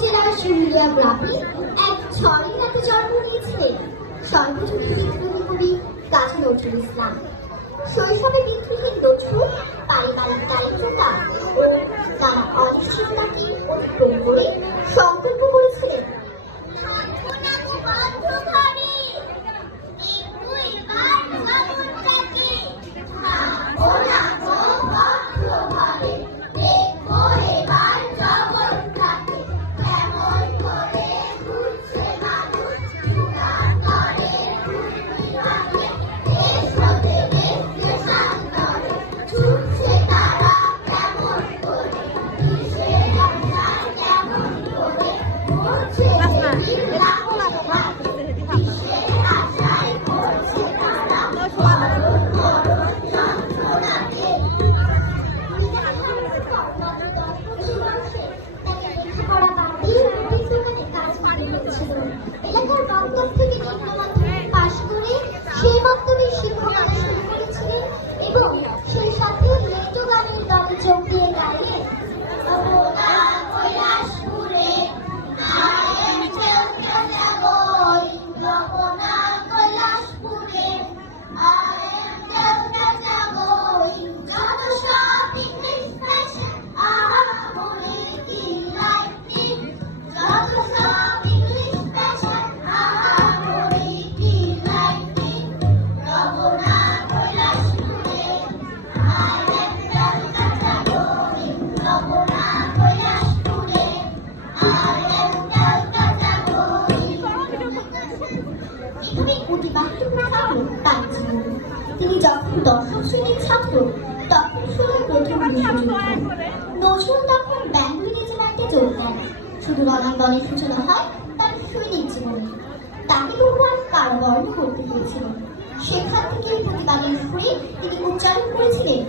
জেলার শিরুলিয়া গ্রামে এক ছয় রাতে জন্ম নিয়েছিলেন সর্বযুগের বিদ্রোহী কবি কাজী নজরুল ইসলাম। শৈশবে বিদ্রোহীর নজরুল পারিবারিক দারিদ্রতা ও নানা অনিশ্চয়তাকে অতিক্রম করে সংকল্প করেছিলেন এলাকার বান্ধব থেকে নিম্নমাধ্যমিক পাশ করে সেই মাধ্যমে শিক্ষকতা শুরু করেছিলেন এবং সেই সাথে লেটো গানের দলে যোগ দিয়ে গাইলেন তিনি যখন দশম শ্রেণীর ছাত্র তখন শুরু প্রথম বিশ্বযুদ্ধ। নজরুল তখন বেঙ্গলি রেজিমেন্টে যোগ দেন। শুধু রণাঙ্গনের দলের সূচনা হয় তার সৈনিক জীবনে। তাকে বহুবার কারাবরণ করতে হয়েছিল। সেখান থেকে প্রতিবাদের সুরে তিনি উচ্চারণ করেছিলেন